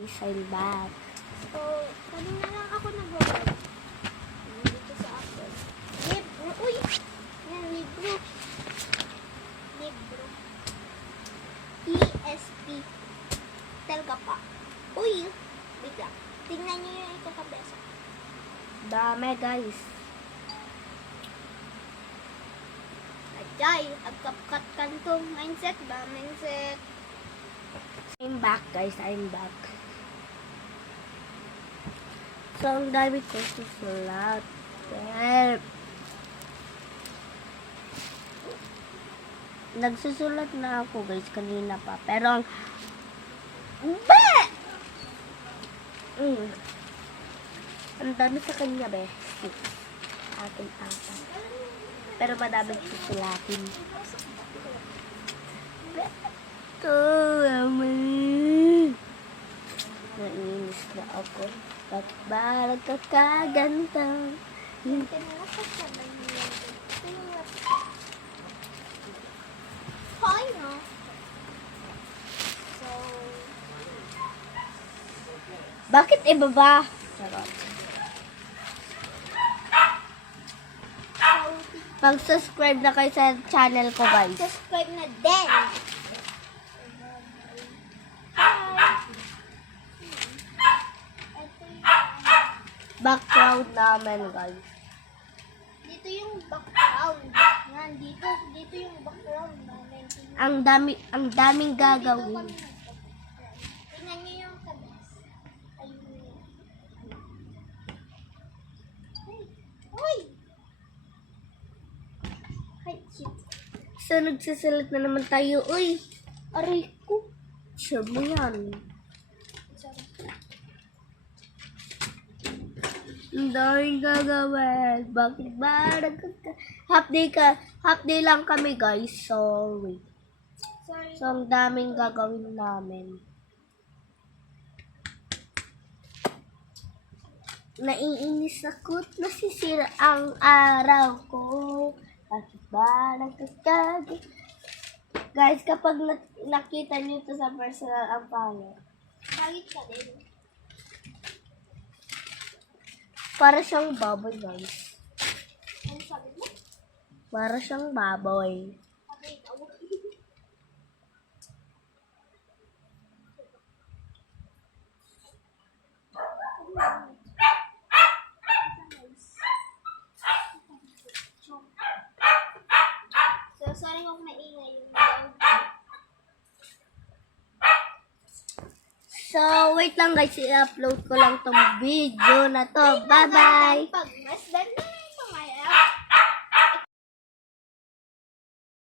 Guys, I'm back. So, kanina lang ako nag-vlog. Dito sa akin. Libro. Uy! Yan, libro. Libro. ESP. Talaga pa. Uy! Wait lang. Tingnan nyo yung ito kabesa. Dami, guys. Ajay, agkapkat kantong mindset ba? Mindset. I'm back, guys. I'm back. So, ang dami ko susulat. Help! Nagsusulat na ako, guys, kanina pa. Pero, ang dami sa kanya, be. Atin, apat. Pero madami susulatin. Ito, nainis na ako. Ba't ba nagkakaganta? Hoy, no? So, Bakit ibaba? Charot. Mag-subscribe na kayo sa channel ko, guys. subscribe na din. Background namin, guys. Dito yung background. Yan, dito yung background namin. Ang daming gagawin. Tingnan niyo yung kabas. Ayun. Hoy! Ay, shit. So, nagsusulat na naman tayo. Uy, aray ko. Sure mo yan. Sorry. Ang daming gagawin. Bakit ba? Half day lang kami, guys. Sorry. Sorry. So, ang daming gagawin namin. Naiinis ako at nasisira ang araw ko. Bakit ba nagkakagi? Guys, kapag nakita niyo ito sa personal, ang pangit. Pagit ka din. Para siyang baboy, guys. Ano sabi mo? Para siyang baboy. Okay, ikaw. So, sorry kung maingay yung dog. So, wait lang, guys. I-upload ko lang tong video na to. Bye-bye! Pag masdan na ito ngayon.